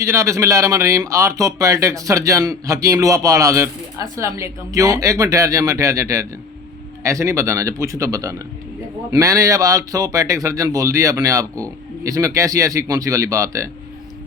जी जनाब बिस्मिल्लाहिर्रहमानिर्रहीम orthopaedic surgeon हकीम लुआपाड़ हाजिर। अस्सलाम वालेकुम। क्यों एक मिनट ठहर जाए ऐसे नहीं बताना, जब पूछूं तब बताना। मैंने जब आर्थोपेडिक सर्जन बोल दिया अपने आप को, इसमें कैसी ऐसी कौन सी वाली बात है?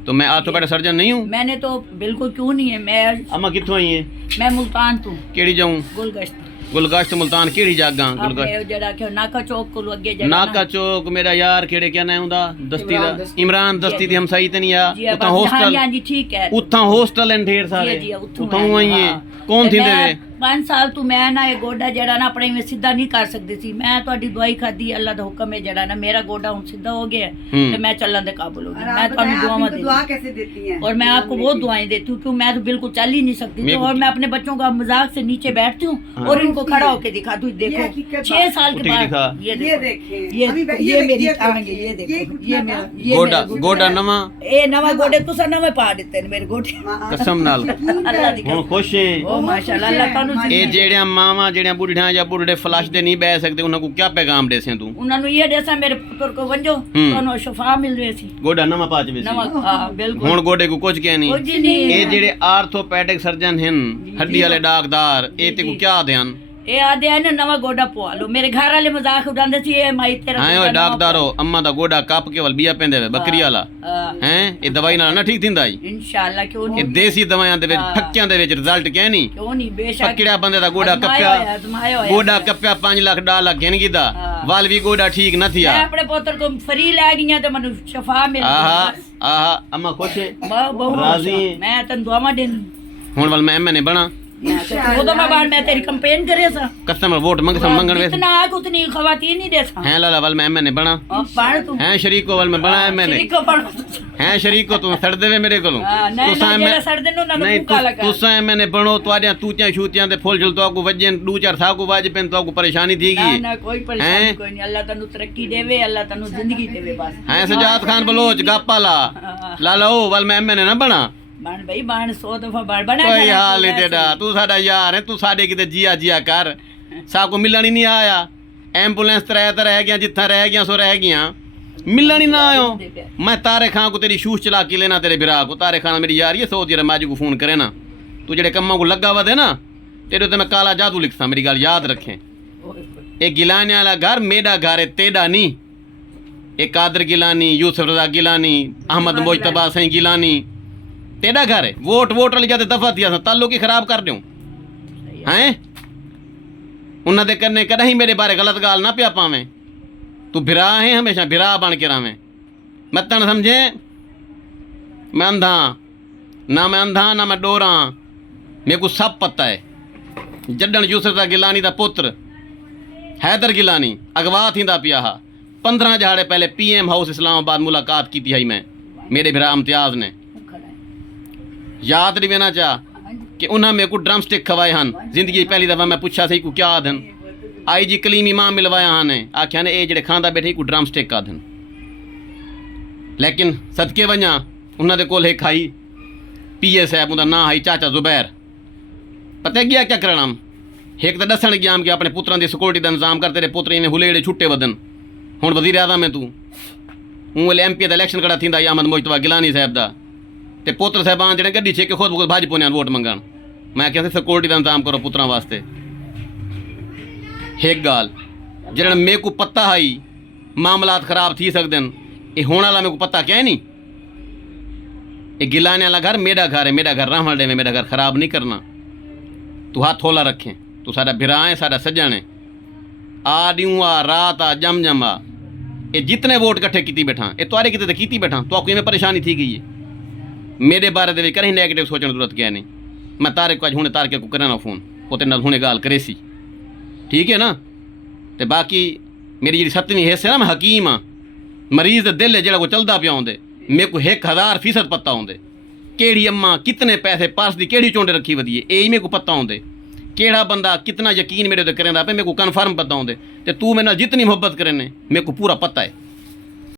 तो मैं आर्थोपेडिक सर्जन नहीं हूँ। मैंने तो बिल्कुल क्यों नहीं है। मैं अम्मा कितों आई है? मैं मुल्तान तू केड़ी जाऊँ? गुलगश्त गुलगश्त मुल्तान केड़ी जागा? गुलगश्त ਆਪਣੇ ਜਿਹੜਾ ਕਿ ਨਾਕਾ ਚੌਕ ਕੋਲ ਅੱਗੇ ਜਿਹੜਾ नाका चौक मेरा यार केड़े क्या नाम उदा दस्ती दा इमरान दस्ती दी हमसाई ते नहीं आ जी उता हाँ हॉस्टल जी ठीक है। उता हॉस्टल हैं ढेर सारे जी उता आई है कौन थी दे 5 ਸਾਲ ਤੋਂ ਮੈਂ ਨਾ ਇਹ ਗੋਡਾ ਜਿਹੜਾ ਨਾ ਆਪਣੇ ਵਿੱਚ ਸਿੱਧਾ ਨਹੀਂ ਕਰ ਸਕਦੀ ਸੀ। ਮੈਂ ਤੁਹਾਡੀ ਦਵਾਈ ਖਾਦੀ, ਅੱਲਾ ਦਾ ਹੁਕਮ ਹੈ ਜਿਹੜਾ ਨਾ ਮੇਰਾ ਗੋਡਾ ਹੁਣ सीधा हो गया है तो मैं चलने के काबिल हो गई। मैं ਤੁਹਾਨੂੰ दुआएं देती दुआ कैसे देती हैं? और मैं आपको बहुत दुआएं देती हूँ क्योंकि मैं तो बिल्कुल चल ही नहीं सकती थी। और मैं अपने बच्चों का मजाक से नीचे बैठती हूँ और इनको खड़ा होके दिखा दूँ। देखो 6 साल के बाद ये देखें ये मेरी टांग है, ये देखो ये मेरा गोडा गोडा नवा ए नवा गोडे तुसा नवे पा दिते ने मेरे गोडे कसम नाल अल्लाह दी हुन खुश है ओ माशाल्लाह अल्लाह तानु ए जेड़ियां मावां जेड़ियां बुढ़ियां या बुढ़े फ्लश दे नहीं बह सकते उन्हां को क्या पैगाम देसे तू? उन्हां नु ये देसा मेरे पुत्र को वंजो तानु शफा मिल वे सी गोडा नवा पाच वे नवा हां बिल्कुल हुन गोडे को कुछ कह नहीं। कुछ नहीं ए जेड़े आर्थोपेडिक सर्जन हैं हड्डी वाले डाकदार ए ते को क्या देन? ए आदे है ना नवा गोडा पवा लो। मेरे घर वाले मजाक उड़ांदे सी ए माई तेरा हां ओ डाकदारो अम्मा दा गोडा कप के वल बिया पेंदे वे बकरी वाला हैं ए दवाई नाल ना ठीक थिंदा ही इंशाल्लाह क्यों ए नहीं देसी दवाइयां दे विच फक्कियां दे विच रिजल्ट क्या नहीं क्यों नहीं बेशक पकड़िया बंदे दा गोडा कप्या गोडा कप्या 5 लाख 10 लाख गिन कीदा वाल भी गोडा ठीक न थिया। मैं अपने पुत्र को फ्री लै गईया ते मनु शफा मिल आहा आहा अम्मा खुश है बहुत राजी मैं तन दुआवा देन हुन वाल मैं एमएनए बना वो तो मैं बाद में तेरी कैंपेन करे सा कस्टमर वोट मंगन वे इतना आग उतनी खवातीन नहीं दे सा हैं लाला वाल मैं एमएनए बना पढ़ तू हैं शरीको वाल मैं बना एमएनए को पढ़ हैं शरीको तू सड़ देवे मेरे कोलों नहीं जेड़ा सड़ देनो ना नहीं तू काला कर तुसा एमएनए बनो तवाडियां तूतियां शूतियां ते फुल झुल तो को वजन 2-4 था को वाज पेन तो को परेशानी थी ना गई ना कोई परेशानी कोई नहीं। अल्लाह तन्नू तरक्की देवे, अल्लाह तन्नू जिंदगी देवे बस। हैं सजाद खान बलोच गप्पाला लाला ओ वाल मैं एमएनए ना बना बन भाई बन 100 दफा बना कोई हाल नहीं तेरा तू साडा यार है तू साडे किते जिया जिया कर सा को मिलण ही नहीं आया एम्बुलेंस तरह रह गया जिथा रह गया सो रह गया मिलण ही ना आयो। मैं तारे खान को तेरी शूश चला के लेना तेरे बिरा को तारे खान मेरी यार ये सऊदी अरब माजी को फोन करे ना तू जेड़े कम्मा को लगा हुआ थे ना तेरे ते मैं काला जादू लिखता मेरी गल याद रखें। एक गिलानी वाला घर मेरा घर है तेरा नहीं। एक कादर गिलानी यूसुफ रजा गिलानी अहमद मुजतबा सही गिलानी तेरा घर है। वोट वाले जाते दफा दिया था ताल्लुक ही खराब कर दूं हैं उन्होंने करने कहीं मेरे बारे गलत गाल ना पिया पावे। तू बिरा है हमेशा बिरा बन के रहे मैं तन समझे मैं अंधा ना मैं डोरा मेरे को सब पता है। जड्डन यूसुफ गिलानी दा पुत्र हैदर गिलानी अगवा थी पिया 15 दिहाड़े पहले PM हाउस इस्लामाबाद मुलाकात की थी मैं मेरे बिरा इम्तियाज ने याद नहीं देना चाह कि उन्हें मेरे को ड्रम स्टिक खवाए हैं जिंदगी पहली दफा मैं पूछा सही को क्या आदन IG कलीम इमाम मिलवाया हाँ ने आख्या ने ये जेड़े खांदा बैठे को ड्रम स्टिक आदन लेकिन सदके वजा उन्होंने कोल एक आई PA साहब उनका ना आई चाचा जुबैर पता गया क्या करना एक तो दसन गया कि अपने पुत्रां की सिक्योरिटी का इंतजाम कर तेरे पुत्र इवें हुले छुट्टे वधन हुण वजीर आज़म में तू हूँ MP का इलेक्शन कड़ा थी अहमद मुजतबा गिलानी साहब का ते पुत्र साहबान जेडे गड्डी छे के खुद खुद भाज पोने वोट मंगण मैं क्या सिक्योरिटी का इंतजाम करो पुत्रां वास्ते। एक गाल जेड़ा मेरे को पता है मामलात खराब थी सकते ये होने वाला मेरे को पता क्या है नहीं। ये गिलाने वाला घर मेरा घर है मेरा घर रहने में मेरा घर खराब नहीं करना। तू हाथ थोला रखें तू सारा बिरा है सारा सज्जन है आ ड्यू आ रात आ जम आ ये जितने वोट इकट्ठे की बैठा ये तुआरे किते की बैठा तो आपको इवें परेशानी थी गई है मेरे बारे में कहीं नैगेटिव सोचने की जरूरत क्या नहीं। मैं तारे को अज हूँ तारके को करना फोन वो तेरे हूँ गाल करे सी ठीक है ना। तो बाकी मेरी जी 7वीं हिस्स है ना मैं हकीम हाँ मरीज़ का दिल है जो को चलता पिया आते मेरे को 1000% पता आते केड़ी अम्मा कितने पैसे पर्स की केड़ी चोंडे रखी वधिए यही मेरे को पता आते केड़ा बंदा कितना यकीन मेरे करें पे मेरे को कन्फर्म पता आते तो तू मेरे जितनी मुहब्बत करें मेरे को पूरा पता है।